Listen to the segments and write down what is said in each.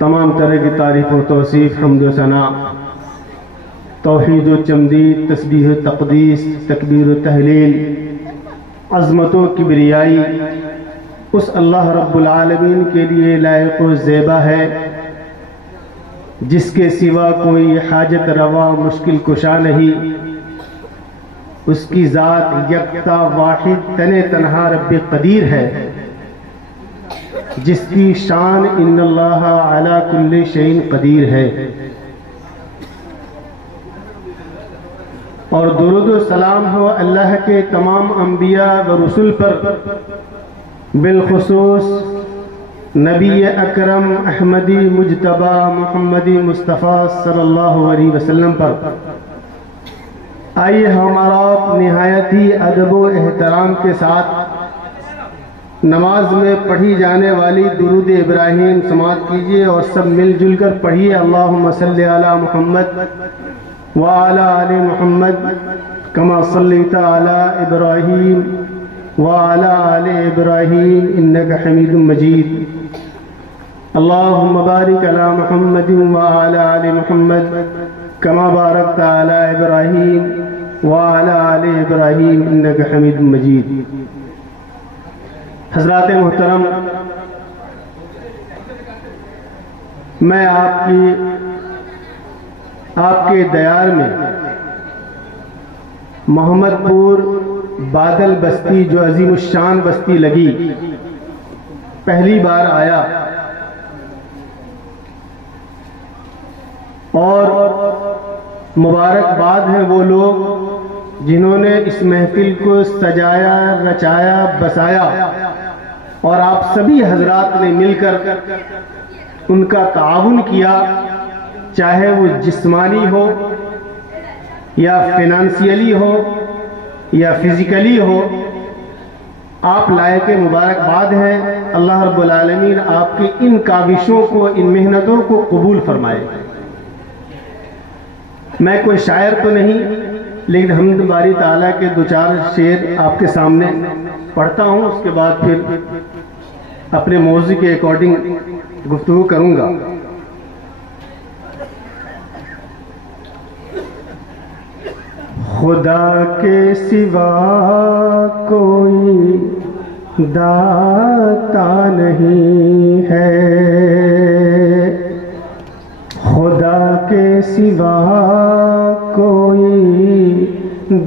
تمام طرح کی تعریف و توصیف، حمد و ثنا، توحید و تمجید، تسبیح و تقدیس، تکبیر و تحلیل، عظمت و کبریائی اس اللہ رب العالمین کے لیے لائق و زیبا ہے جس کے سوا کوئی حاجت روا مشکل کشا نہیں۔ اس کی ذات یکتا واحد تن تنہا رب قدیر ہے، جس کی شان ان اللہ علی کل شیء قدیر ہے۔ اور درود و سلام ہو اللہ کے تمام انبیاء و رسول پر، بالخصوص نبی اکرم احمدی مجتبی محمدی مصطفیٰ صلی اللہ علیہ وسلم پر۔ آئیے ہمارا نہایت ہی ادب و احترام کے ساتھ نماز میں پڑھی جانے والی درود ابراہیم سماعت کیجیے اور سب مل جل کر پڑھیے۔ اللہم صلی علی محمد وعلی آل محمد کما صلیت علی ابراہیم وعلی آل ابراہیم انک حمید مجید۔ اللہم بارک علی محمد وعلی آل محمد کما بارکت علی ابراہیم وعلی آل ابراہیم انک حمید مجید۔ حضرات محترم، میں آپ کے دیار میں محمد پور بادل بستی جو عظیم الشان بستی لگی پہلی بار آیا، اور مبارکباد ہیں وہ لوگ جنہوں نے اس محفل کو سجایا، رچایا، بسایا، اور آپ سبھی حضرات نے مل کر ان کا تعاون کیا، چاہے وہ جسمانی ہو یا فنانسیلی ہو یا فزیکلی ہو۔ آپ لائق مبارکباد ہیں۔ اللہ رب العالمین آپ کی ان کاوشوں کو، ان محنتوں کو قبول فرمائے۔ میں کوئی شاعر تو نہیں، لیکن حمد باری تعالیٰ کے دو چار شعر آپ کے سامنے پڑھتا ہوں، اس کے بعد پھر اپنے موضوع کے اکارڈنگ گفتگو کروں گا۔ خدا کے سوا کوئی داتا نہیں ہے، خدا کے سوا کوئی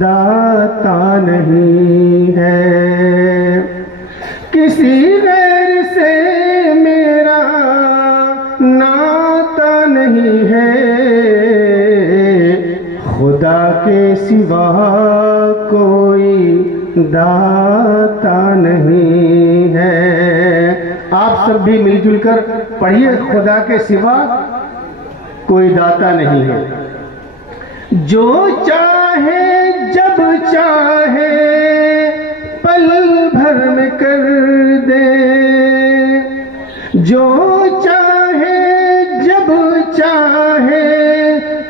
داتا نہیں ہے، کسی غیر سے میرا ناتا نہیں ہے، خدا کے سوا کوئی داتا نہیں ہے۔ آپ سب بھی مل جل کر پڑھیے، خدا کے سوا کوئی داتا نہیں ہے۔ جو چاہے جب چاہے پل بھر میں کر دے، جو چاہے جب چاہے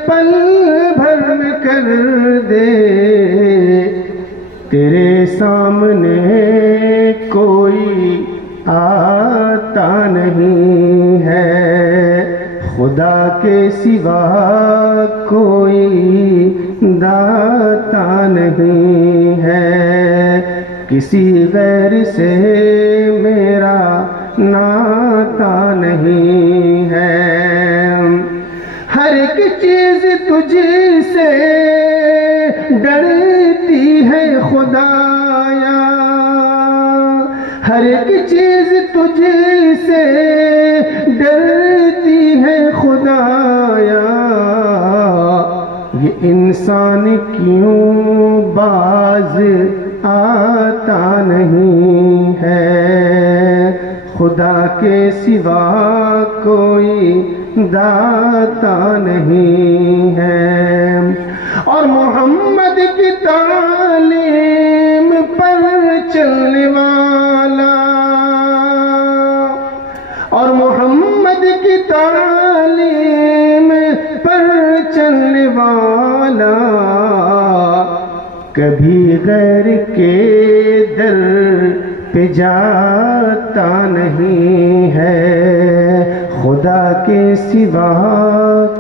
پل بھر میں کر دے، تیرے سامنے کوئی آتا نہیں ہے، خدا کے سوا کوئی داتا نہیں ہے، کسی غیر سے میرا ناتا نہیں ہے، ہر ایک چیز تجھ سے ڈرتی ہے خدایا، ہر ایک چیز تجھ سے ڈرتی ہے خدایا، یہ انسان کیوں باز آتا نہیں ہے، خدا کے سوا کوئی داتا نہیں ہے۔ اور محمد کی تعلیم پر چلنے والا، اور محمد کی تعلیم پر چلنے والا، کبھی غیر کے در پہ جاتا نہیں ہے، خدا کے سوا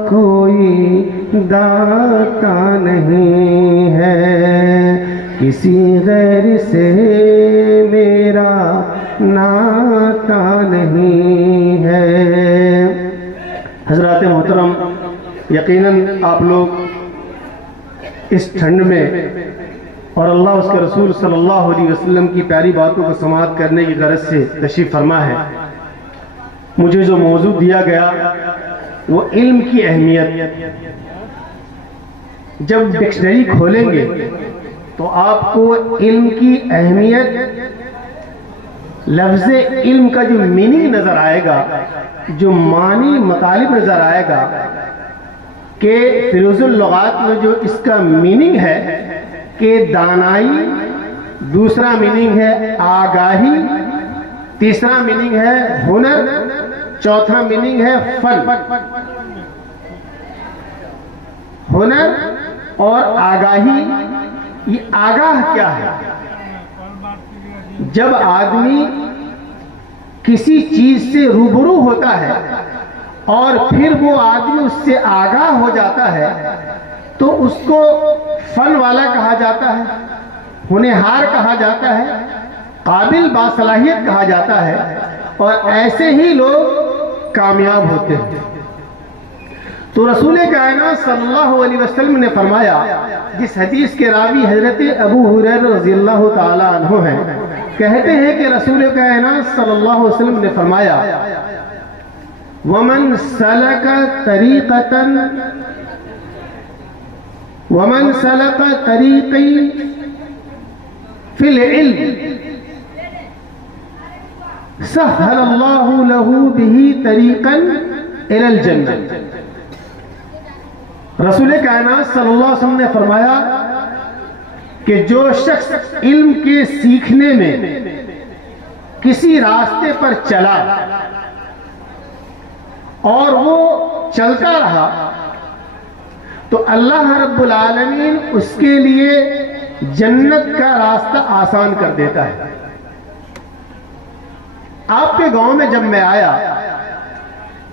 کوئی داتا نہیں ہے، کسی غیر سے میرا ناتا نہیں ہے۔ حضرات محترم، یقیناً آپ لوگ اس ٹھنڈ میں اور اللہ اس کے رسول صلی اللہ علیہ وسلم کی پیاری باتوں کو سماعت کرنے کی غرض سے تشریف فرما ہے۔ مجھے جو موضوع دیا گیا وہ علم کی اہمیت۔ جب ڈکشنری کھولیں گے تو آپ کو علم کی اہمیت، لفظ علم کا جو میننگ نظر آئے گا، جو معنی مطالب نظر آئے گا کہ فیروز اللغات میں جو اس کا میننگ ہے کہ دانائی، دوسرا میننگ ہے آگاہی، تیسرا میننگ ہے ہنر، چوتھا میننگ ہے فن۔ ہنر اور آگاہی، یہ آگاہ کیا ہے؟ جب آدمی کسی چیز سے روبرو ہوتا ہے اور پھر وہ آدمی اس سے آگاہ ہو جاتا ہے تو اس کو فن والا کہا جاتا ہے، ہونہار کہا جاتا ہے، قابل باصلاحیت کہا جاتا ہے، اور ایسے ہی لوگ کامیاب ہوتے ہیں۔ تو رسول کائنات صلی اللہ علیہ وسلم نے فرمایا، جس حدیث کے راوی حضرت ابو ہریرہ رضی اللہ تعالی عنہ ہیں، کہتے ہیں کہ رسول کائنات صلی اللہ علیہ وسلم نے فرمایا، وَمَنْ سَلَكَ طَرِيقًا فِي الْعِلْمِ سَهَّلَ اللَّهُ لَهُ بِهِ طَرِيقًا إِلَى الْجَنَّةِ۔ رسول کائنات صلی اللہ علیہ وسلم نے فرمایا کہ جو شخص علم کے سیکھنے میں کسی راستے پر چلا اور وہ چلتا رہا تو اللہ رب العالمین اس کے لیے جنت کا راستہ آسان کر دیتا ہے۔ آپ کے گاؤں میں جب میں آیا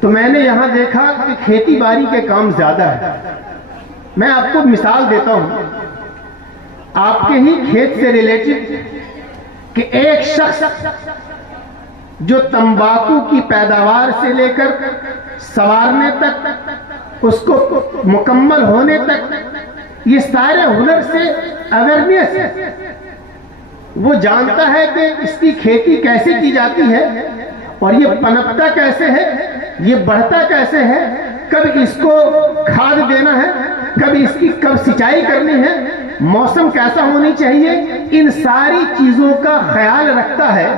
تو میں نے یہاں دیکھا کہ کھیتی باڑی کے کام زیادہ ہے۔ میں آپ کو مثال دیتا ہوں آپ کے ہی کھیت سے ریلیٹڈ، کہ ایک شخص جو تمباکو کی پیداوار سے لے کر سوارنے تک، اس کو مکمل ہونے تک، یہ سارے ہنر سے اویئرنیس، وہ جانتا ہے کہ اس کی کھیتی کیسے کی جاتی ہے اور یہ پنپتا کیسے ہے، یہ بڑھتا کیسے ہے، کب اس کو کھاد دینا ہے، کب اس کی کب سچائی کرنی ہے، موسم کیسا ہونی چاہیے، ان ساری چیزوں کا خیال رکھتا ہے،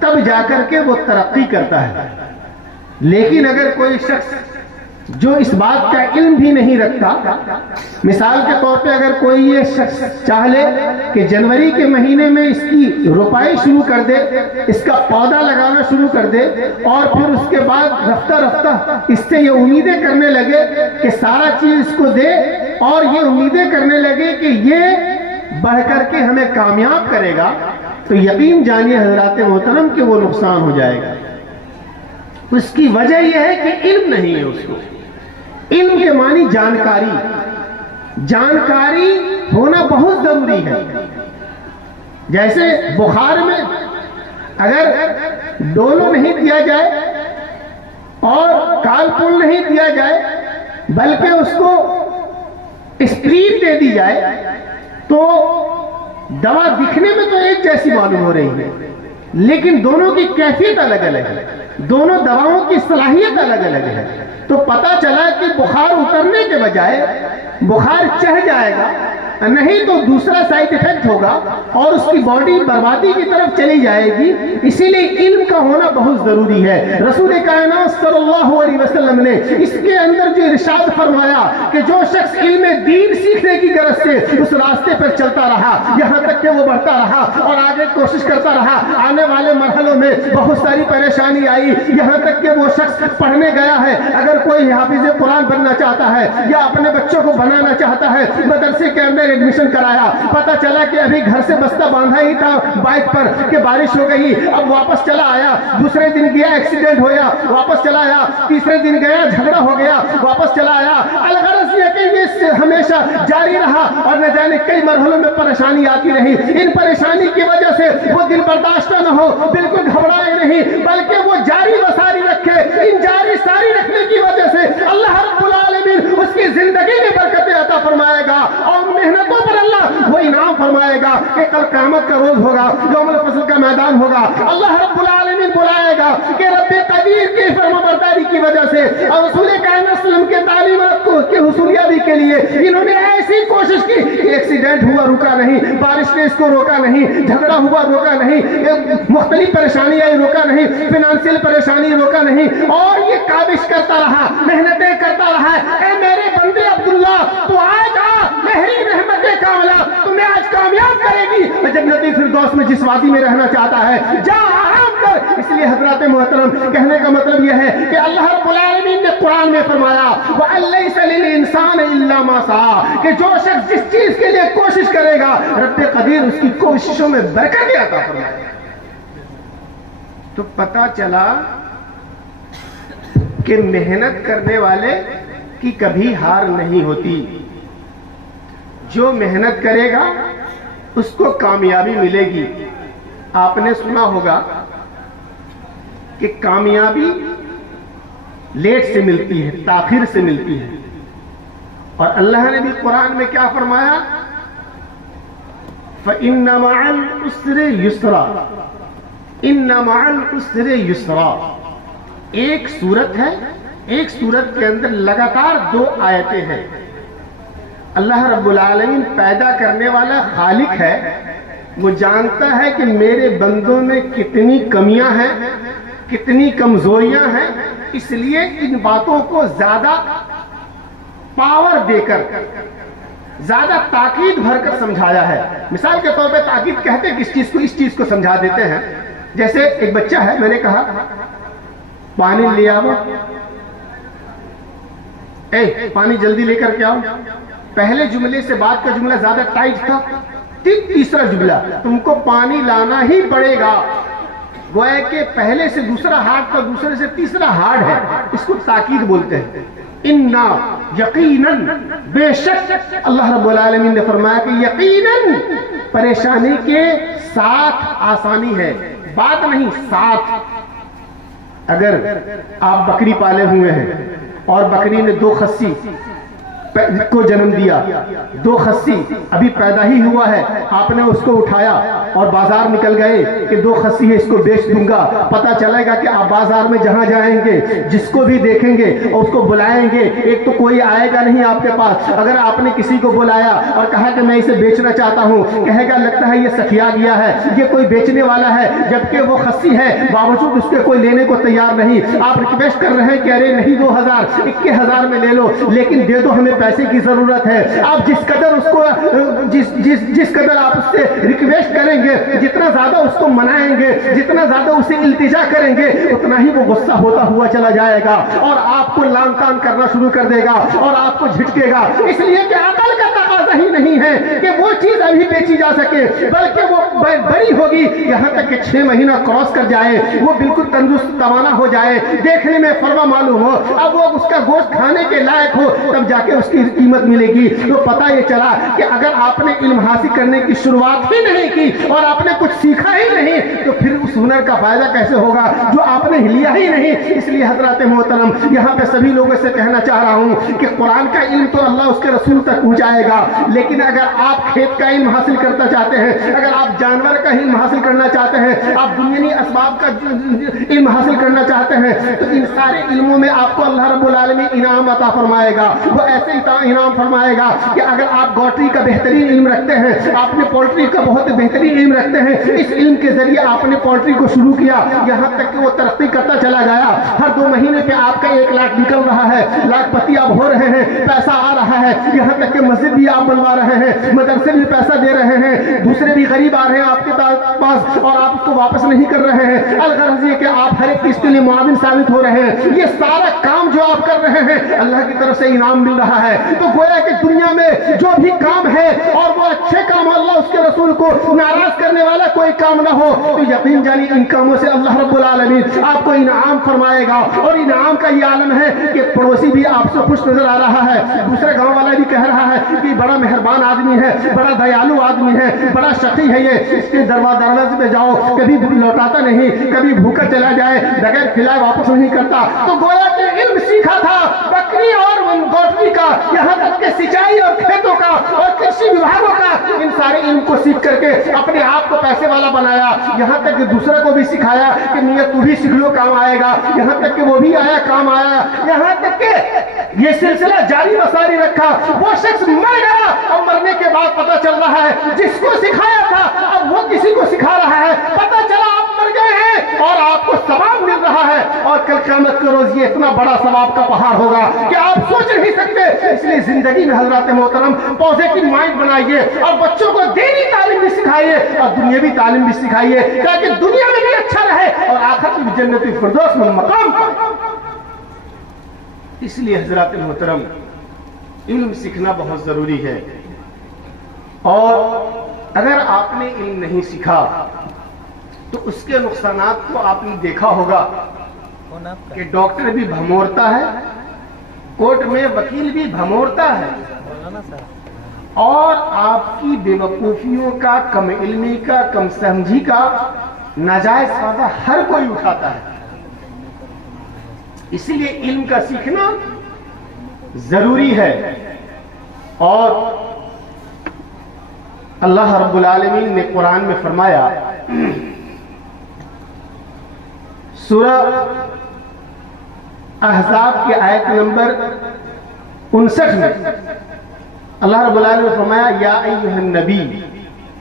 تب جا کر کے وہ ترقی کرتا ہے۔ لیکن اگر کوئی شخص جو اس بات کا علم بھی نہیں رکھتا، مثال کے طور پہ اگر کوئی یہ شخص چاہ لے کہ جنوری کے مہینے میں اس کی روپائی شروع کر دے، اس کا پودا لگانا شروع کر دے، اور پھر اس کے بعد رفتہ رفتہ اس سے یہ امیدیں کرنے لگے کہ سارا چیز اس کو دے، اور یہ امیدیں کرنے لگے کہ یہ بڑھ کر کے ہمیں کامیاب کرے گا، تو یقین جانیے حضرات محترم کہ وہ نقصان ہو جائے گا۔ اس کی وجہ یہ ہے کہ علم نہیں ہے اس کو۔ علم کے معنی جانکاری، جانکاری ہونا بہت ضروری ہے۔ جیسے بخار میں اگر ڈولو نہیں دیا جائے اور کالپول نہیں دیا جائے بلکہ اس کو اسپرین دے دی جائے تو دوا دکھنے میں تو ایک جیسی معلوم ہو رہی ہے، لیکن دونوں کی کیفیت الگ الگ ہے، دونوں دواؤں کی صلاحیت الگ الگ ہے۔ تو پتا چلا کہ بخار اترنے کے بجائے بخار چڑھ جائے گا، نہیں تو دوسرا سائیڈ ایفیکٹ ہوگا اور اس کی باڈی بربادی کی طرف چلی جائے گی۔ اسی لیے علم کا ہونا بہت ضروری ہے۔ رسول کائنات صلی اللہ علیہ وسلم نے اس کے اندر جو ارشاد فرمایا کہ جو شخص علم دین سیکھنے کی غرض سے اس راستے پر چلتا رہا یہاں تک کہ وہ بڑھتا رہا اور آگے کوشش کرتا رہا، آنے والے مرحلوں میں بہت ساری پریشانی آئی، یہاں تک کہ وہ شخص پڑھنے گیا ہے۔ اگر کوئی حافظ قرآن بننا چاہتا ہے یا اپنے بچوں کو بنانا چاہتا ہے، مدرسے کے اندر اندر ایڈمیشن کرایا، پتا چلا کہ ابھی گھر سے بستہ باندھا ہی تھا بائک پر کہ بارش ہو گئی، اب واپس چلا آیا، دوسرے دن گیا ایکسیڈنٹ ہویا، واپس چلا آیا، تیسرے دن گیا جھگڑا ہو گیا، واپس چلا آیا۔ الغرض یہ کہ یہ ہمیشہ جاری رہا اور نہ جانے کئی مرحلوں میں پریشانی آتی رہی۔ ان پریشانی کی وجہ سے وہ دل برداشت نہ ہو، بالکل گھبرائے نہیں، بلکہ وہ جاری و ساری رکھے۔ ان جاری ساری رکھنے کی وجہ سے اللہ رب العالمین اس کی زندگی میں برکتیں عطا فرمائے گا اور محنتوں پر اللہ وہ انعام فرمائے گا کہ کل قیامت کا روز ہوگا، یوم الفصل کا میدان ہوگا، اللہ رب العالمین بلائے گا کہ رب قدیر کی فرمانبرداری کی وجہ سے اور رسول کائنات صلی اللہ علیہ وسلم کے تعلیمات کی حصولیابی کے لیے انہوں نے ایسی کوشش کی کہ ایکسیڈنٹ ہوا رکا نہیں، بارش نے اس کو روکا نہیں، جھگڑا ہوا روکا نہیں، مختلف پریشانی آئی روکا نہیں، فنانشیل پریشانی روکا نہیں، اور یہ کاوش کرتا رہا، محنتیں کرتا رہا۔ اے میرے بندے عبداللہ، تو آج میری رحمت کاملہ تمہیں آج کامیاب کرے گی۔ جنتی فردوس میں جس وادی میں رہنا چاہتا ہے جا آرام کر۔ اس لیے حضرات محترم، کہنے کا مطلب یہ ہے کہ اللہ رب العالمین نے قرآن میں فرمایا وَأَن لَّيْسَ لِلْإِنسَانِ إِلَّا مَا سَعَىٰ، کہ جو شخص جس چیز کے لیے کوشش کرے گا رب قدیر اس کی کوششوں میں برکت عطا فرمائے گا۔ تو پتا چلا کہ محنت کرنے والے کی کبھی ہار نہیں ہوتی، جو محنت کرے گا اس کو کامیابی ملے گی۔ آپ نے سنا ہوگا کہ کامیابی لیٹ سے ملتی ہے، تاخیر سے ملتی ہے، اور اللہ نے بھی قرآن میں کیا فرمایا؟ فَإِنَّ مَعَ الْعُسْرِ يُسْرًا، إِنَّ مَعَ الْعُسْرِ يُسْرًا۔ ایک سورت ہے، ایک سورت کے اندر لگاتار 2 آیتیں ہیں۔ اللہ رب العالمین پیدا کرنے والا خالق ہے، وہ جانتا ہے کہ میرے بندوں میں کتنی کمیاں ہیں، کتنی کمزوریاں ہیں، اس لیے ان باتوں کو زیادہ پاور دے کر، زیادہ تاکید بھر کر سمجھایا ہے۔ مثال کے طور پہ تاکید کہتے کہ اس چیز کو سمجھا دیتے ہیں۔ جیسے ایک بچہ ہے، میں نے کہا پانی لے آؤ، اے پانی جلدی لے کر کے آؤ۔ پہلے جملے سے بعد کا جملہ زیادہ ٹائٹ تھا، تیسرا جملہ تم کو پانی لانا ہی پڑے گا، گویا کہ پہلے سے دوسرا ہارڈ تھا، دوسرے سے تیسرا ہارڈ ہے، اس کو تاکید بولتے ہیں۔ اِنَّا یقیناً، بے شک اللہ رب العالمین نے فرمایا کہ یقیناً پریشانی کے ساتھ آسانی ہے، بات نہیں ساتھ۔ اگر آپ بکری پالے ہوئے ہیں اور بکری نے 2 خصی کو جنم دیا، 2 خصی ابھی پیدا ہی ہوا ہے، آپ نے اس کو اٹھایا اور بازار نکل گئے کہ 2 خصی ہے اس کو بیچ دوں گا، پتا چلے گا کہ آپ بازار میں جہاں جائیں گے جس کو بھی دیکھیں گے اور اس کو بلائیں گے، ایک تو کوئی آئے گا نہیں آپ کے پاس۔ اگر آپ نے کسی کو بلایا اور کہا کہ میں اسے بیچنا چاہتا ہوں، کہے گا لگتا ہے یہ سکھیا گیا ہے، یہ کوئی بیچنے والا ہے، جبکہ وہ خصی ہے باوجود اس کے کوئی لینے کو تیار نہیں۔ آپ ریکویسٹ کر رہے ہیں کہ ارے نہیں 2000 21,000 میں لے لو، لیکن دے دو ہمیں پیسے کی ضرورت ہے۔ آپ جس قدر اس کو جس قدر آپ اس سے ریکویسٹ کریں گے، جتنا زیادہ اس کو منائیں گے، جتنا زیادہ اسے التجا کریں گے، اتنا ہی وہ غصہ ہوتا ہوا چلا جائے گا اور آپ کو لان تان کرنا شروع کر دے گا اور آپ کو جھٹکے گا۔ اس لیے کہ عقل کا تقاضا ہی نہیں ہے کہ وہ چیز ابھی بیچی جا سکے، بلکہ وہ بڑی ہوگی یہاں تک کہ 6 مہینہ کراس کر جائے، وہ بالکل تندرست توانا ہو جائے، دیکھنے میں فرما معلوم ہو، اب وہ اس کا گوشت کھانے کے لائق ہو، تب جا کے اس کی قیمت ملے گی۔ تو پتہ یہ چلا کہ اگر آپ نے علم حاصل کرنے کی شروعات ہی نہیں کی اور آپ نے کچھ سیکھا ہی نہیں، تو پھر اس ہنر کا فائدہ کیسے ہوگا جو آپ نے لیا ہی نہیں۔ اس لیے حضرات محترم، یہاں پہ سبھی لوگوں سے کہنا چاہ رہا ہوں کہ قرآن کا علم تو اللہ اس کے رسول تک پہنچائے گا، لیکن اگر آپ کھیت کا علم حاصل کرنا چاہتے ہیں، اگر آپ جانور کا علم حاصل کرنا چاہتے ہیں، آپ دنیاوی اسباب کا علم حاصل کرنا چاہتے ہیں، تو ان سارے علموں میں آپ کو اللہ رب العالمین انعام عطا فرمائے گا۔ وہ ایسے انعام فرمائے گا کہ اگر آپ گوٹری کا بہترین علم رکھتے ہیں، آپ نے پولٹری کا بہت بہترین علم رکھتے ہیں، اس علم کے ذریعے آپ نے پولٹری کو شروع کیا، یہاں تک کہ وہ ترقی کرتا چلا گیا، ہر 2 مہینے پہ آپ کا 1 لاکھ نکل رہا ہے، لاکھ پتی آپ ہو رہے ہیں، پیسہ آ رہا ہے، یہاں تک کہ مسجد بھی آپ بنوا رہے ہیں، مدرسے بھی پیسہ دے رہے ہیں، دوسرے بھی غریب آ رہے ہیں آپ کے پاس اور آپ اس کو واپس نہیں کر رہے ہیں، الغرض یہ کہ آپ ہر ایک چیز کے لیے معاون ثابت ہو رہے ہیں، یہ سارا کام جو آپ کر رہے ہیں اللہ کی طرف سے انعام مل رہا ہے۔ تو گویا کہ دنیا میں جو بھی کام ہے اور وہ اچھے کام، اللہ اس کے رسول کو ناراض کرنے والا کوئی کام نہ ہو، تو یقین جانی ان کاموں سے اللہ رب العالمین آپ کو انعام فرمائے گا۔ اور انعام کا یہ عالم ہے کہ پڑوسی بھی آپ سے خوش نظر آ رہا ہے، دوسرے گاؤں والا بھی کہہ رہا ہے کہ بڑا مہربان آدمی ہے، بڑا دیالو آدمی ہے، بڑا شقی ہے یہ، اس کے دروازے پہ جاؤ کبھی لوٹاتا نہیں، کبھی بھوکا چلا جائے بغیر کھلائے واپس نہیں کرتا۔ تو گویا کہ علم سیکھا تھا بکری اور گوٹری کا، یہاں تک کہ سچائی اور کھیتوں کا اور کرشی وبھاگوں کا، ان سارے علم کو سیکھ کر کے اپنے آپ کو پیسے والا بنایا، یہاں تک کہ دوسرے کو بھی سکھایا کہ میاں تو بھی سیکھ لو کام آئے گا، یہاں تک کہ وہ بھی آیا کام آیا، یہاں تک کہ یہ سلسلہ جاری وساری رکھا۔ وہ شخص مر گیا اور مرنے کے بعد پتہ چل رہا ہے جس کو سکھایا تھا اب وہ کسی کو سکھا رہا ہے، پتہ چلا آپ مر گئے ہیں اور آپ کو ثواب مل رہا ہے، اور کل قیامت کے روز یہ اتنا بڑا ثواب کا پہاڑ ہوگا کہ آپ سوچ نہیں سکتے۔ اس لیے زندگی میں حضرات محترم پازیٹو مائنڈ بنائیے اور بچوں کو دینی تعلیم بھی سکھائیے اور دنیاوی تعلیم بھی سکھائیے تاکہ دنیا میں بھی اچھا رہے اور آخرت میں جنت الفردوس میں مقام۔ اس لیے حضرات محترم علم سیکھنا بہت ضروری ہے، اور اگر آپ نے علم نہیں سیکھا تو اس کے نقصانات کو آپ نے دیکھا ہوگا کہ ڈاکٹر بھی بھمورتا ہے، کورٹ میں وکیل بھی بھمورتا ہے، اور آپ کی بے وقوفیوں کا، کم علمی کا، کم سمجھی کا ناجائز فائدہ ہر کوئی اٹھاتا ہے۔ اسی لیے علم کا سیکھنا ضروری ہے، اور اللہ رب العالمین نے قرآن میں فرمایا سورہ احزاب کی آیت نمبر 59 میں اللہ رب العالمین نے فرمایا یا ایھا النبی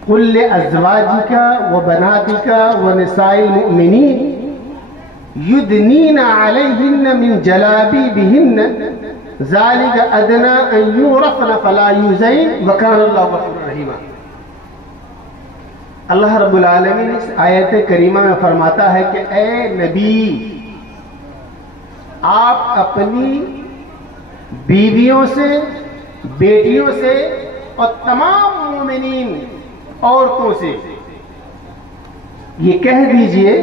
قل لازواجک وبناتک ونساء المؤمنین یدنین علیہن من جلابیبہن ذالک ادنی ان یعرفن فلا یؤذین وکان اللہ غفورا رحیما۔ اللہ رب العالمین اس آیت کریمہ میں فرماتا ہے کہ اے نبی، آپ اپنی بیویوں سے، بیٹیوں سے اور تمام مومنین عورتوں سے یہ کہہ دیجئے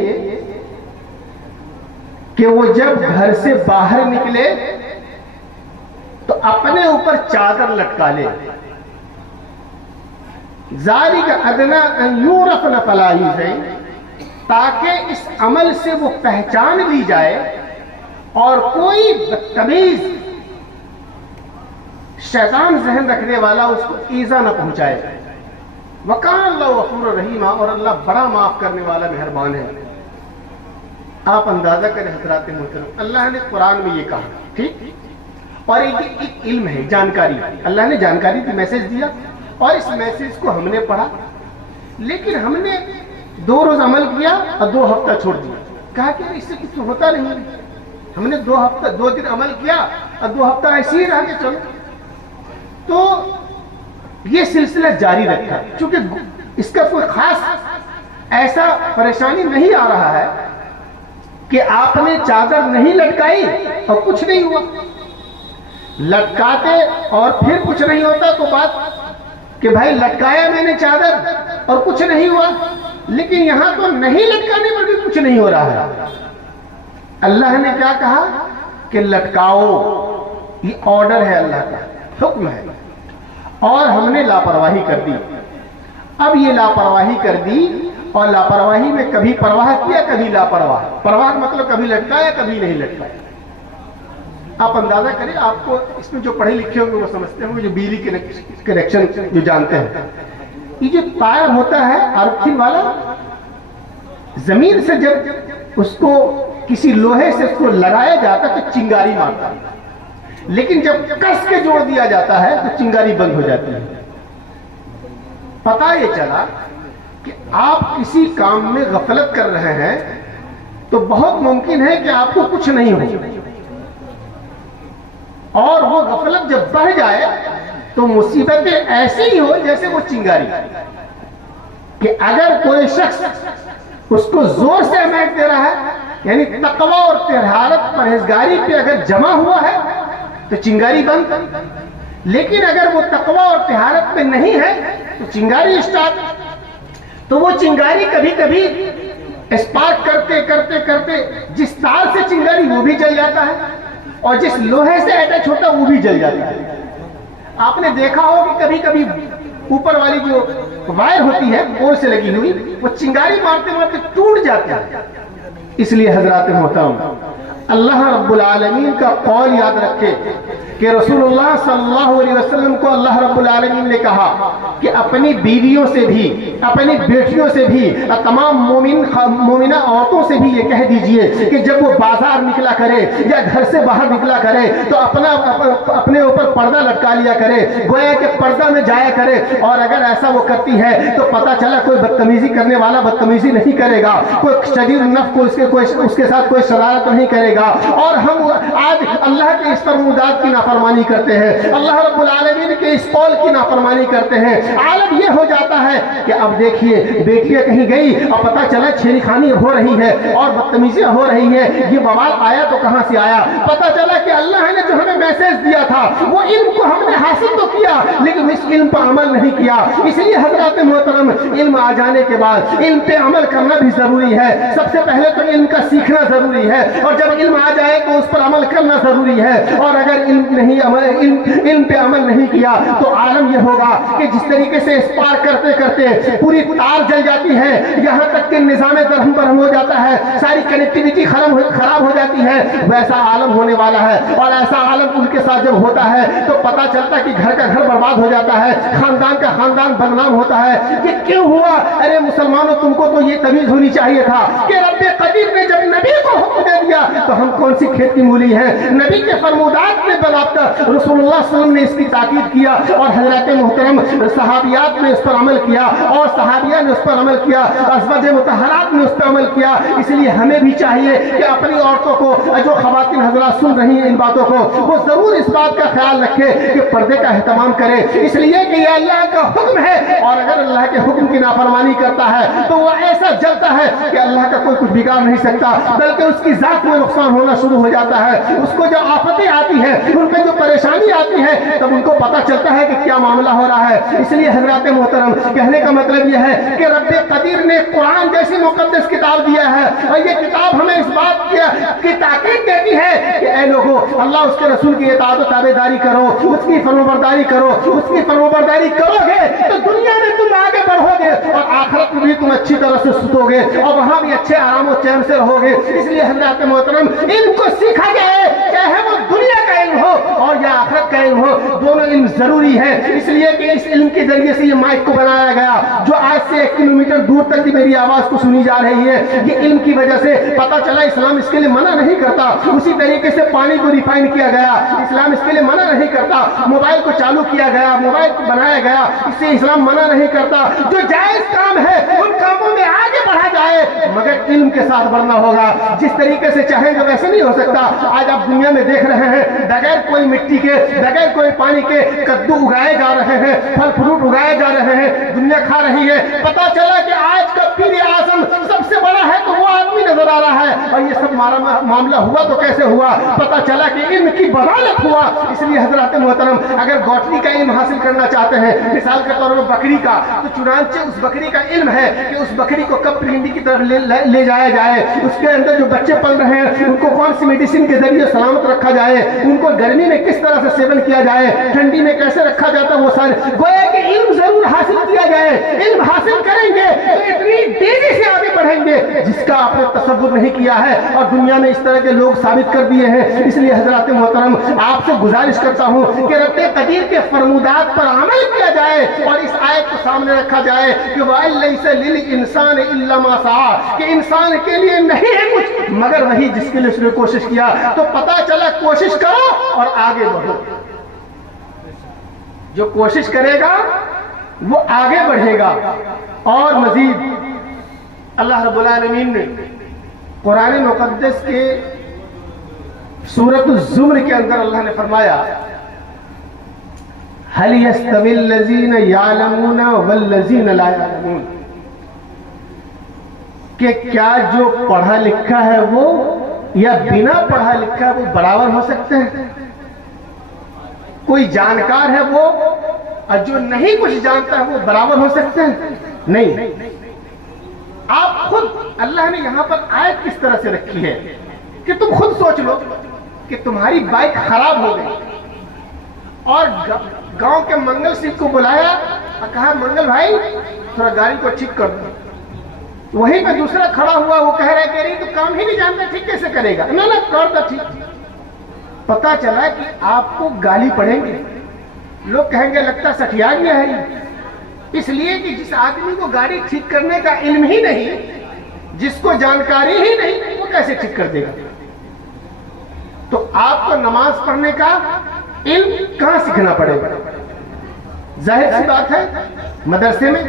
کہ وہ جب گھر سے باہر نکلے تو اپنے اوپر چادر لٹکا لے، ذالک ادنی ان یعرفن فلا یؤذین، تاکہ اس عمل سے وہ پہچان لی جائے اور کوئی بدتمیز شیطان ذہن رکھنے والا اس کو ایذا نہ پہنچائے۔ وَكَانَ اللَّهُ غَفُورًا رَحِيمًا، اور اللہ بڑا معاف کرنے والا مہربان ہے۔ آپ اندازہ کریں حضرات محترم، اللہ نے قرآن میں یہ کہا، ٹھیک، اور ایک علم ہے، جانکاری، اللہ نے جانکاری کی میسج دیا اور اس میسج کو ہم نے پڑھا، لیکن ہم نے 2 روز عمل کیا اور 2 ہفتہ چھوڑ دیا، کہا کہ اس سے کچھ ہوتا نہیں، ہم نے 2 دن عمل کیا اور 2 ہفتہ ایسے ہی رہ کے چلو۔ تو یہ سلسلہ جاری رکھا، چونکہ اس کا کوئی خاص ایسا پریشانی نہیں آ رہا ہے کہ آپ نے چادر نہیں لٹکائی اور کچھ نہیں ہوا، لٹکاتے اور پھر کچھ نہیں ہوتا تو بات کہ بھائی لٹکایا میں نے چادر اور کچھ نہیں ہوا، لیکن یہاں تو نہیں لٹکانے پر بھی کچھ نہیں ہو رہا ہے۔ اللہ نے کیا کہا کہ لٹکاؤ، یہ آرڈر ہے، اللہ کا حکم ہے، اور ہم نے لاپرواہی کر دی۔ اب یہ لاپرواہی کر دی، اور لاپرواہی میں کبھی پرواہ کیا کبھی لاپرواہ، پرواہ مطلب کبھی لٹکایا کبھی نہیں لٹکایا۔ آپ اندازہ کریں، آپ کو اس میں جو پڑھے لکھے ہوں گے وہ سمجھتے ہوں گے، جو بجلی کنیکشن جو جانتے ہیں، یہ جو تار ہوتا ہے ارتھنگ والا، زمین سے جب اس کو کسی لوہے سے اس کو لگایا جاتا ہے تو چنگاری مارتا ہے، لیکن جب کس کے جوڑ دیا جاتا ہے تو چنگاری بند ہو جاتی ہے۔ پتہ یہ چلا کہ آپ کسی کام میں غفلت کر رہے ہیں تو بہت ممکن ہے کہ آپ کو کچھ نہیں ہو، اور وہ غفلت جب بڑھ جائے تو مصیبتیں ایسی ہی ہو جیسے وہ چنگاری، کہ اگر کوئی شخص اس کو زور سے اہمیت دے رہا ہے، یعنی تقوی اور طہارت پرہیزگاری پہ اگر جمع ہوا ہے تو چنگاری بند، لیکن اگر وہ تقوی اور طہارت پہ نہیں ہے تو چنگاری اسٹارٹ۔ تو وہ چنگاری کبھی کبھی اسپارک کرتے کرتے کرتے جس تار سے چنگاری وہ بھی جل جاتا ہے، اور جس لوہے سے اٹیچ ہوتا ہے وہ بھی جل جاتا ہے۔ آپ نے دیکھا ہو کہ کبھی کبھی اوپر والی جو وائر ہوتی ہے پول سے لگی ہوئی، وہ چنگاری مارتے مارتے ٹوٹ جاتی ہے۔ اس لیے حضرات محترم، اللہ رب العالمین کا قول یاد رکھے کہ رسول اللہ صلی اللہ علیہ وسلم کو اللہ رب العالمین نے کہا کہ اپنی بیویوں سے بھی، اپنی بیٹیوں سے بھی، تمام مومنہ عورتوں سے بھی یہ کہہ دیجئے کہ جب وہ بازار نکلا کرے یا گھر سے باہر نکلا کرے تو اپنے اوپر پردہ لٹکا لیا کرے، گویا کہ پردہ میں جایا کرے، اور اگر ایسا وہ کرتی ہے تو پتہ چلا کوئی بدتمیزی کرنے والا بدتمیزی نہیں کرے گا، کوئی شدید نفس کو اس کے ساتھ کوئی شرارت نہیں کرے گا۔ اور ہم آج اللہ کے اس فرمودات کی نافرمانی کرتے ہیں، اللہ رب العالمین کے اس قول کی نافرمانی کرتے ہیں۔ عالم یہ ہو جاتا ہے کہ اب دیکھیے بیٹیاں کہیں گئی اور پتہ چلا چھیڑی خانی ہو رہی ہے اور بدتمیزیاں ہو رہی ہیں، یہ بوال آیا تو کہاں سے آیا؟ پتہ چلا کہ اللہ نے جو ہمیں میسج دیا تھا وہ علم کو ہم نے حاصل تو کیا لیکن اس علم پر عمل نہیں کیا۔ اس لیے حضرات محترم، علم آ جانے کے بعد علم پہ عمل کرنا بھی ضروری ہے۔ سب سے پہلے تو علم کا سیکھنا ضروری ہے، اور جب علم آ جائے تو اس پر عمل کرنا ضروری ہے۔ اور اگر علم پہ عمل نہیں کیا تو عالم یہ ہوگا کہ جس طریقے سے اسپارک کرتے کرتے پوری تار جل جاتی ہے، یہاں تک کہ نظام درہم برہم ہو جاتا ہے، ساری کنیکٹیویٹی خراب ہو جاتی ہے، ویسا عالم ہونے والا ہے۔ اور ایسا عالم ان کے ساتھ جب ہوتا ہے تو پتہ چلتا ہے کہ گھر کا گھر برباد ہو جاتا ہے، خاندان کا خاندان بدنام ہوتا ہے۔ یہ کیوں ہوا؟ ارے مسلمانوں، تم کو تو یہ تمیز ہونی چاہیے تھا کہ رب قدیر نے جب نبی کو حکم دے دیا تو ہم کون سی کھیت کی مولی ہیں؟ نبی کے فرمودات میں باضابطہ رسول اللہ صلی اللہ علیہ وسلم نے اس کی تاکید کیا، اور حضرات محترم صحابیات نے اس پر عمل کیا، اور صحابیہ نے اس پر عمل کیا، ازواج مطہرات نے اس پر عمل کیا۔ اس لیے ہمیں بھی چاہیے کہ اپنی عورتوں کو، جو خواتین حضرات سن رہی ہیں ان باتوں کو، وہ ضرور اس بات کا خیال رکھے کہ پردے کا اہتمام کرے، اس لیے کہ یہ اللہ کا حکم ہے، اور اگر اللہ کے حکم کی نافرمانی کرتا ہے تو وہ ایسا جلتا ہے کہ اللہ کا کوئی کچھ بگاڑ نہیں سکتا، بلکہ اس کی ذات میں نقصان ہونا شروع ہو جاتا ہے۔ اس کو جو آفتیں آتی ہیں، ان پہ جو پریشانی آتی ہے، تب ان کو پتہ چلتا ہے کہ کیا معاملہ ہو رہا ہے۔ اس لیے حضرات محترم، کہنے کا مطلب یہ ہے کہ رب قدیر نے قرآن جیسی مقدس کتاب دیا ہے، اور یہ کتاب ہمیں اس بات کی تاکید دیتی ہے کہ اے لوگوں، اللہ اس کے رسول کی اطاعت و تابعداری کرو، اس کی فرمانبرداری کرو۔ اس کی فرمانبرداری کرو گے تو دنیا میں تم آگے بڑھو گے، اور آخرت میں بھی تم اچھی طرح سے ستو گے، اور وہاں بھی اچھے آرام و چین سے رہو گے۔ اس لیے حضرات محترم، علم کو سیکھا جائے، چاہے وہ دنیا کا علم ہو اور یا آخرت کا علم ہو، دونوں علم ضروری ہے۔ اس لیے کہ اس علم کے ذریعے سے یہ مائک کو بنایا گیا، جو آج سے 1 کلومیٹر دور تک کی میری آواز کو سنی جا رہی ہے، یہ علم کی وجہ سے پتہ چلا اسلام اس کے لیے منع نہیں کرتا۔ اسی طریقے سے پانی کو ریفائن کیا گیا، اسلام اس کے لیے منع نہیں کرتا۔ موبائل کو چالو کیا گیا، موبائل کو بنایا گیا، اس سے اسلام منع نہیں کرتا۔ جو جائز کام ہے ان کاموں میں آگے بڑھا جائے، مگر علم کے ساتھ بڑھنا ہوگا۔ جس طریقے سے چاہیں گے ویسے نہیں ہو سکتا۔ آج آپ دنیا میں دیکھ رہے ہیں، بغیر کوئی مٹی کے، بغیر کوئی پانی کے کدو اگائے جا رہے ہیں، پھل فروٹ اگائے جا رہے ہیں، دنیا کھا رہی ہے۔ پتہ چلا کہ آج کا پیر اعظم سب سے بڑا ہے تو وہ آدمی نظر آ رہا ہے، اور یہ سب معاملہ ہوا تو کیسے ہوا؟ پتہ چلا کہ علم کی بدولت ہوا۔ اس لیے حضرات محترم، اگر گوٹری کا علم حاصل کرنا چاہتے ہیں، مثال کے طور پر بکری کا، تو چنانچہ اس بکری کا علم ہے کہ اس بکری کو کب پرنڈی کی طرف لے جایا جائے، اس کے اندر جو بچے پل رہے ہیں ان کو کون سی میڈیسن کے ذریعے سلامت رکھا جائے، ان کو گرمی میں کس طرح سے سیون کیا جائے، ٹھنڈی میں کیسے رکھا جاتا ہے، وہ سارے گویا کہ علم ضرور حاصل کیا جائے۔ علم حاصل کریں گے تو اتنی تیزی سے آگے بڑھیں گے جس کا آپ نے تصور نہیں کیا ہے، اور دنیا میں اس طرح کے لوگ ثابت کر دیے ہیں۔ اس لیے حضرات محترم، آپ سے گزارش کرتا ہوں کہ رب قدیر کے فرمودات پر عمل کیا جائے، اور اس آیت کو سامنے رکھا جائے کہ وَأَلَّيْسَ لِلْإِنسَانِ إِلَّا مَا سَعَىٰ، کہ انسان کے لیے نہیں ہے کچھ مگر وہی جس کے لیے اس نے کوشش کیا۔ تو پتہ چلا کوشش کرو اور آگے بڑھو۔ جو کوشش کرے گا وہ آگے بڑھے گا۔ اور مزید اللہ رب العالمین نے قرآن مقدس کے سورۃ الزمر کے اندر اللہ نے فرمایا هل يستوي الذين يعلمون والذين لا يعلمون، کہ کیا جو پڑھا لکھا ہے وہ یا بنا پڑھا لکھا وہ برابر ہو سکتے ہیں؟ کوئی جانکار ہے وہ اور جو نہیں کچھ جانتا ہے وہ برابر ہو سکتے ہیں؟ نہیں۔ آپ خود اللہ نے یہاں پر آیت کس طرح سے رکھی ہے کہ تم خود سوچ لو کہ تمہاری بائک خراب ہو گئی اور گاؤں کے منگل سنگھ کو بلایا اور کہا منگل بھائی تھوڑا گاڑی کو ٹھیک کر دو، وہیں پہ دوسرا کھڑا ہوا، وہ کہہ رہا ہے کہ تو کام ہی نہیں جانتا، ٹھیک کیسے کرے گا؟ نہ کر دو ٹھیک۔ پتا چلا کہ آپ کو گالی پڑیں گے، لوگ کہیں گے لگتا سٹیا گیا ہے، اس لیے کہ جس آدمی کو گاڑی ٹھیک کرنے کا علم ہی نہیں، جس کو جانکاری ہی نہیں، وہ کیسے ٹھیک کر دے گا؟ تو آپ کو نماز پڑھنے کا علم کہاں سیکھنا پڑے گا؟ ظاہر سی بات ہے مدرسے میں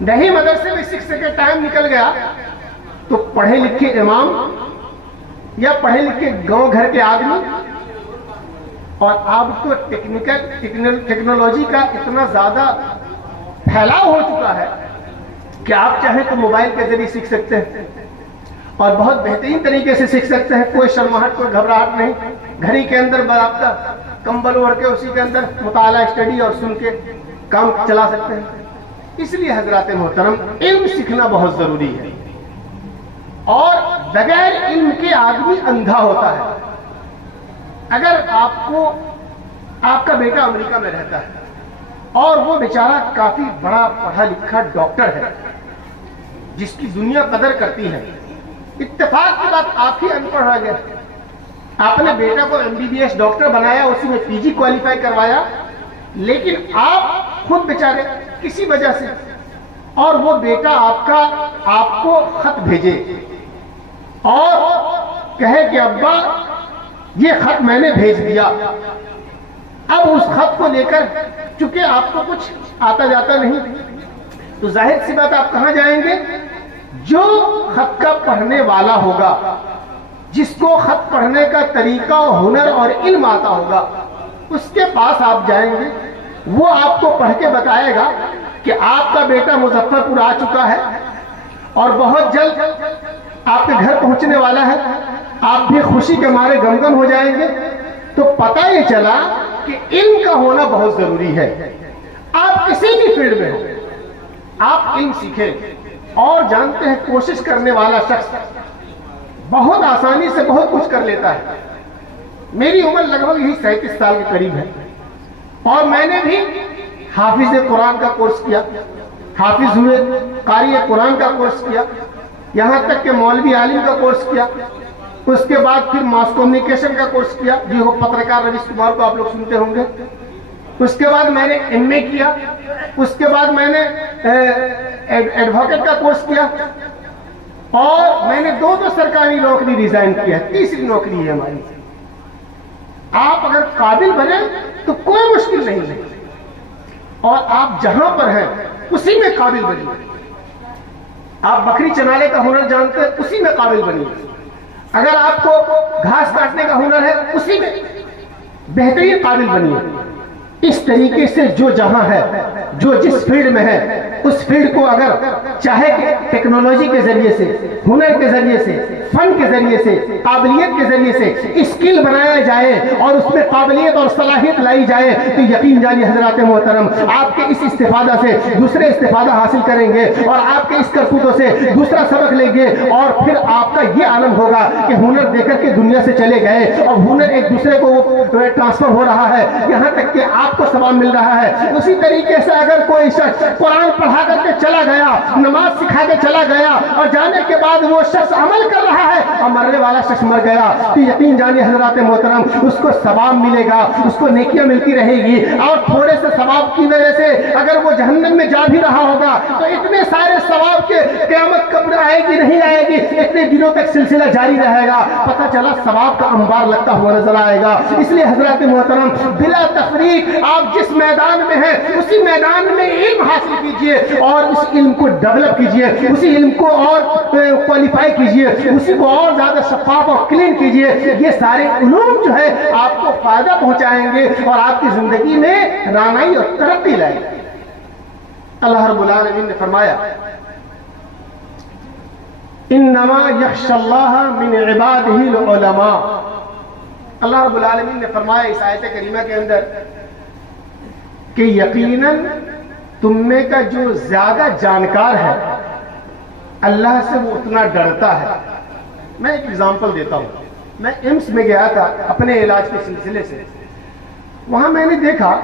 نہیں، مدرسے میں سیکھ سکے، ٹائم نکل گیا تو پڑھے لکھے امام یا پڑھے لکھے گاؤں گھر کے آدمی، اور اب تو ٹیکنالوجی کا اتنا زیادہ پھیلاؤ ہو چکا ہے کہ آپ چاہیں تو موبائل کے ذریعے سیکھ سکتے ہیں اور بہت بہترین طریقے سے سیکھ سکتے ہیں، کوئی شرماہٹ کوئی گھبراہٹ نہیں، گھڑی کے اندر باضابطہ کمبل اوڑھ کے اسی کے اندر مطالعہ اسٹڈی اور سن کے کام چلا سکتے ہیں۔ اس لیے حضرات محترم علم سیکھنا بہت ضروری ہے، اور بغیر علم کے آدمی اندھا ہوتا ہے۔ اگر آپ کا بیٹا امریکہ میں رہتا ہے اور وہ بیچارہ کافی بڑا پڑھا لکھا ڈاکٹر ہے جس کی دنیا قدر کرتی ہے، اتفاق کی بات آپ ہی ان پڑھ رہ گئے، آپ نے بیٹا کو MBBS ڈاکٹر بنایا، اسی میں PG کوالیفائی کروایا، لیکن آپ خود بیچارے کسی وجہ سے، اور وہ بیٹا آپ کو خط بھیجے اور کہے کہ ابا یہ خط میں نے بھیج دیا، اب اس خط کو لے کر چونکہ آپ کو کچھ آتا جاتا نہیں، تو ظاہر سی بات آپ کہاں جائیں گے؟ جو خط کا پڑھنے والا ہوگا، جس کو خط پڑھنے کا طریقہ، ہنر اور علم آتا ہوگا، اس کے پاس آپ جائیں گے، وہ آپ کو پڑھ کے بتائے گا کہ آپ کا بیٹا مظفر پور آ چکا ہے اور بہت جلد آپ کے گھر پہنچنے والا ہے، آپ بھی خوشی کے مارے گمگم ہو جائیں گے۔ تو پتہ یہ چلا کہ علم کا ہونا بہت ضروری ہے۔ آپ کسی بھی فیلڈ میں ہو، آپ علم سیکھیں، اور جانتے ہیں کوشش کرنے والا شخص بہت آسانی سے بہت کچھ کر لیتا ہے۔ میری عمر لگ بھگ یہی 37 سال کے قریب ہے، اور میں نے بھی حافظ قرآن کا کورس کیا، حافظ ہوئے، قاری قرآن کا کورس کیا، یہاں تک کہ مولوی عالم کا کورس کیا، اس کے بعد پھر ماس کمیونیکیشن کا کورس کیا، جی وہ پترکار رویش کمار کو آپ لوگ سنتے ہوں گے، اس کے بعد میں نے MA کیا، اس کے بعد میں نے ایڈوکیٹ کا کورس کیا، اور میں نے 2 سرکاری نوکری ریزائن کیا ہے، تیسری نوکری ہے ہماری۔ آپ اگر قابل بنے تو کوئی مشکل نہیں ہے، اور آپ جہاں پر ہیں اسی میں قابل بنیے۔ آپ بکری چنانے کا ہنر جانتے ہیں، اسی میں قابل بنیے۔ اگر آپ کو گھاس کاٹنے کا ہنر ہے، اسی میں بہترین قابل بنیے۔ اس طریقے سے جو جہاں ہے، جو جس فیلڈ میں ہے، اس فیلڈ کو اگر چاہے کہ ٹیکنالوجی کے ذریعے سے، ہنر کے ذریعے سے، فن کے ذریعے سے، قابلیت کے ذریعے سے اسکل بنایا جائے اور اس میں قابلیت اور صلاحیت لائی جائے، تو یقین جانیے حضرات محترم آپ کے اس استفادہ سے دوسرے استفادہ حاصل کریں گے، اور آپ کے اس کرتوتوں سے دوسرا سبق لیں گے، اور پھر آپ کا یہ عالم ہوگا کہ ہنر دے کر کے دنیا سے چلے گئے اور ہنر ایک دوسرے کو ٹرانسفر ہو رہا ہے، یہاں تک کہ آپ کو ثواب مل رہا ہے۔ اسی طریقے سے اگر کوئی شخص قرآن پڑھا کر کے چلا گیا، نماز سکھا کے چلا گیا، اور جانے کے بعد وہ شخص عمل کر رہا ہے اور مرنے والا شخص مر گیا، تو یقین جانیے حضرات محترم اس کو ثواب ملے گا، اس کو نیکیاں ملتی رہے گی، اور تھوڑے سے ثواب کی وجہ سے اگر وہ جہنم میں جا بھی رہا ہوگا تو اتنے سارے ثواب کے قیامت کب آئے گی نہیں آئے گی، اتنے دنوں تک سلسلہ جاری رہے گا، پتہ چلا ثواب کا انبار لگتا ہوا نظر آئے گا۔ اس لیے حضرات محترم بلا تفریق آپ جس میدان میں ہیں اسی میدان میں علم حاصل کیجئے اور اس علم کو ڈیولپ کیجئے، اسی علم کو اور کوالیفائی کیجئے، اسی کو اور زیادہ شفاف اور کلین کیجئے۔ یہ سارے علوم جو ہے آپ کو فائدہ پہنچائیں گے اور آپ کی زندگی میں رانائی اور ترقی لائیں گے۔ اللہ رب العالمین نے فرمایا انما یخشی اللہ من عبادہ العلماء۔ اللہ رب العالمین نے فرمایا اس آیت کریمہ کے اندر کہ یقیناً تم میں کا جو زیادہ جانکار ہے اللہ سے وہ اتنا ڈرتا ہے۔ میں ایک اگزامپل دیتا ہوں۔ میں ایمس میں گیا تھا اپنے علاج کے سلسلے سے، وہاں میں نے دیکھا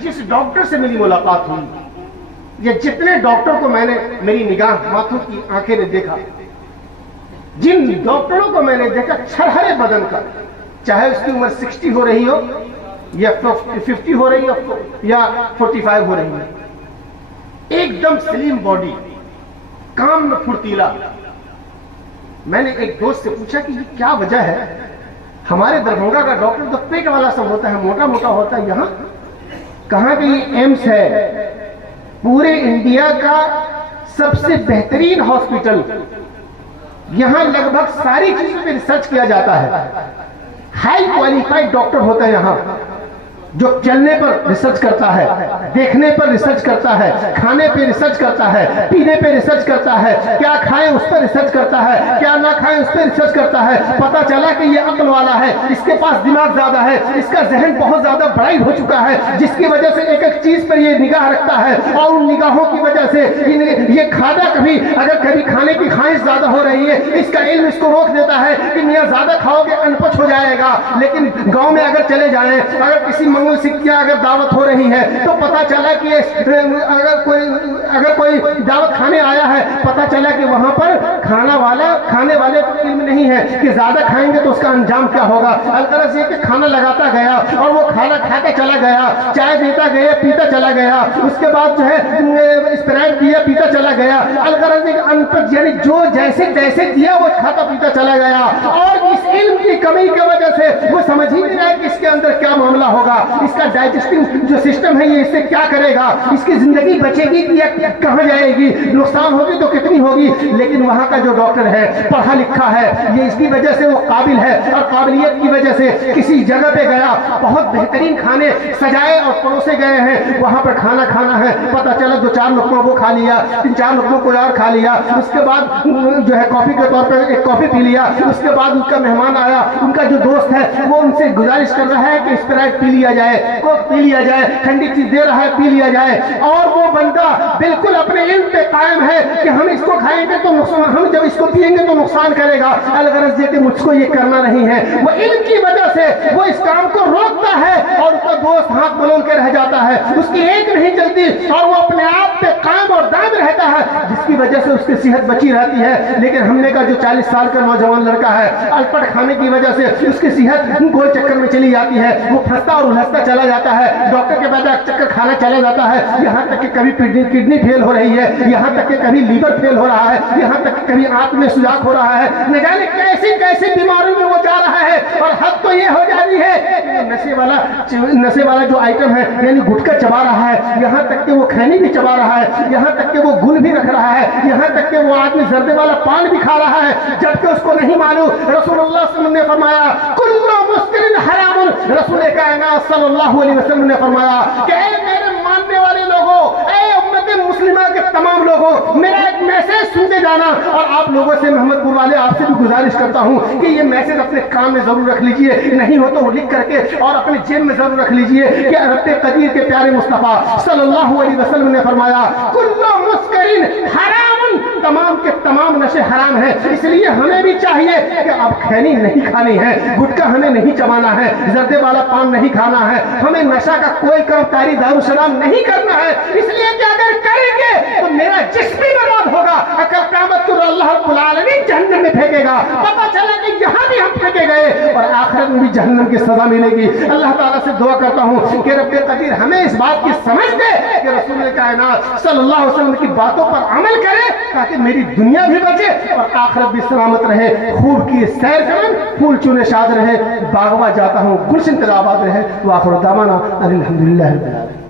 جس ڈاکٹر سے میری ملاقات ہوئی یا جتنے ڈاکٹر کو میں نے میری نگاہ ماتھوں کی آنکھیں نے دیکھا، جن ڈاکٹروں کو میں نے دیکھا چھرہرے بدن کا، چاہے اس کی عمر 60 ہو رہی ہو یا 50 ہو رہی ہو یا 45 ہو رہی ہو، ایک دم سلیم باڈی، کام میں پھرتیلا۔ میں نے ایک دوست سے پوچھا کہ یہ کیا وجہ ہے؟ ہمارے دربھنگا کا ڈاکٹر تو پیٹ والا سب ہوتا ہے، موٹا موٹا ہوتا ہے، یہاں کہاں کہ یہ ایمس ہے پورے انڈیا کا سب سے بہترین ہاسپٹل، یہاں لگ بھگ ساری چیزوں پہ ریسرچ کیا جاتا ہے، ہائی کوالیفائڈ ڈاکٹر ہوتا ہے یہاں، جو چلنے پر ریسرچ کرتا ہے، دیکھنے پر ریسرچ کرتا ہے، کھانے پہ ریسرچ کرتا ہے، پینے پہ ریسرچ کرتا ہے، کیا کھائیں اس پر ریسرچ کرتا ہے، کیا نہ کھائیں اس پہ ریسرچ کرتا ہے۔ پتا چلا کہ یہ عقل والا ہے، اس کے پاس دماغ زیادہ ہے، اس کا ذہن بہت زیادہ برائی ہو چکا ہے، جس کی وجہ سے ایک ایک چیز پر یہ نگاہ رکھتا ہے، اور ان نگاہوں کی وجہ سے یہ کھانا اگر کبھی کھانے کی خواہش زیادہ ہو رہی ہے، اس کا علم اس کو روک دیتا ہے کہ میاں زیادہ کھاؤ گے انپچ ہو جائے گا۔ لیکن گاؤں میں اگر چلے جائیں، اگر کسی سکیا اگر دعوت ہو رہی ہے تو پتا چلا کہ اگر کوئی دعوت کھانے آیا ہے، پتا چلا کہ وہاں پر کھانے والے کو علم نہیں ہے کہ زیادہ کھائیں گے تو اس کا انجام کیا ہوگا۔ الغرض یہ کہ کھانا لگاتا گیا اور وہ کھانا کھا کے چلا گیا، چائے دیتا گیا پیتا چلا گیا، اس کے بعد جو ہے اسپرائٹ دیا پیتا چلا گیا۔ الغرض ایک انپڑھ یعنی جو جیسے دیا وہ کھاتا پیتا چلا گیا، اور اس علم کی کمی کی وجہ سے وہ سمجھ ہی نہیں رہا کہ اس کے اندر کیا معاملہ ہوگا، اس کا ڈائجسٹنگ جو سسٹم ہے یہ اس سے کیا کرے گا، اس کی زندگی بچے گی یا کہاں جائے گی، نقصان ہوگی تو کتنی ہوگی۔ لیکن وہاں کا جو ڈاکٹر ہے پڑھا لکھا ہے، یہ اس کی وجہ سے وہ قابل ہے، اور قابلیت کی وجہ سے کسی جگہ پہ گیا، بہت بہترین کھانے سجائے اور پروسے گئے ہیں، وہاں پر کھانا کھانا ہے، پتہ چلا 2-4 لقمہ وہ کھا لیا، 3-4 لقمہ کوئی اور کھا لیا، اس کے بعد جو ہے کافی کے طور پر ایک کافی پی لیا، اس کے بعد ان کا مہمان آیا، ان کا جو دوست ہے وہ ان سے گزارش کر رہا ہے کہ اسپرائٹ پی لیا جائے، کوک پی لیا جائے، ٹھنڈی چیز دے رہا ہے پی لیا جائے، اور وہ بندہ بالکل اپنے علم پہ قائم ہے کہ ہم اس کو کھائیں گے تو نقصان، ہم جب اس کو پیئیں گے تو نقصان کرے گا۔ الغرض یہ کہ مجھ کو یہ کرنا نہیں ہے، وہ علم کی وجہ سے وہ اس کام کو روکتا ہے اور اس کا دوست ہاتھ بلول کے رہ جاتا ہے، اس کی ایک نہیں چلتی اور وہ اپنے آپ پہ قائم اور دائم رہتا ہے، جس کی وجہ سے اس کی صحت بچی رہتی ہے۔ لیکن ہم نے کہا جو 40 سال کا نوجوان لڑکا ہے، الپٹ کھانے کی وجہ سے اس کی صحت گول چکر میں چلی جاتی ہے، وہ پھنستا اور الجھتا چلا جاتا ہے، ڈاکٹر کے بعد چکر کھانا چلا جاتا ہے، یہاں تک کہ کبھی کڈنی فیل ہو رہی ہے، یہاں تک کہ کبھی لیور فیل ہو رہا ہے، یہاں تک کہ کبھی آنکھ میں سوجاک ہو رہا ہے، نہ جانے کیسی بیماریوں میں وہ جا رہا ہے۔ اور حد تو یہ ہو جاتی ہے کہ نشے والا جو آئٹم ہے یعنی گٹکا چبا رہا ہے، یہاں تک کہ وہ کھینی بھی چبا رہا ہے، یہاں تک کہ وہ گل بھی رکھ رہا ہے، یہاں تک کہ وہ آدمی زردے والا پان بھی کھا رہا ہے، جبکہ اس کو نہیں معلوم۔ رسول اللہ صلی اللہ علیہ وسلم نے فرمایا کل مسکر حرام، رسول کائنات صلی اللہ علیہ وسلم نے فرمایا کہ اے میرے ماننے والے لوگوں، اے امت مسلمہ کے تمام لوگوں، میرا ایک میسج سنتے جانا، اور آپ لوگوں سے محمد پور والے آپ سے بھی گزارش کرتا ہوں کہ یہ میسج اپنے کام میں ضرور رکھ لیجئے، نہیں ہو تو وہ لکھ کر کے اور اپنے جیب میں ضرور رکھ لیجئے کہ رب قدیر کے پیارے مصطفیٰ صلی اللہ علیہ وسلم نے فرمایا کل مسکرین حرام، تمام کے تمام نشے حرام ہیں۔ اس لیے ہمیں بھی چاہیے کہ اب کھینی نہیں کھانی ہے، گٹکا ہمیں نہیں چبانا ہے، زردے والا پان نہیں کھانا ہے، ہمیں نشہ کا کوئی کم تاری دارالسلام نہیں کرنا ہے، اس لیے کہ اگر کریں گے تو میرا جسم بھی برباد ہوگا، اگر قیامت کو اللہ رب العالمین جہنم میں پھینکے گا، پتہ چلا کہ یہاں بھی ہم پھینکے گئے اور آخرت میں بھی جہنم کی سزا ملے گی۔ اللہ تعالیٰ سے دعا کرتا ہوں کہ رب قدیر ہمیں اس بات کی سمجھ دے کہ رسول کائنات صلی اللہ علیہ وسلم کی باتوں پر عمل کرے، تاکہ تاکہ میری دنیا بھی بچے اور آخرت بھی سلامت رہے. خوب کی سیر کرن, پھول چونے شاد رہے, باغوا جاتا ہوں گلشن تر آباد رہے. وآخر دعوانا الحمدللہ رب العالمین.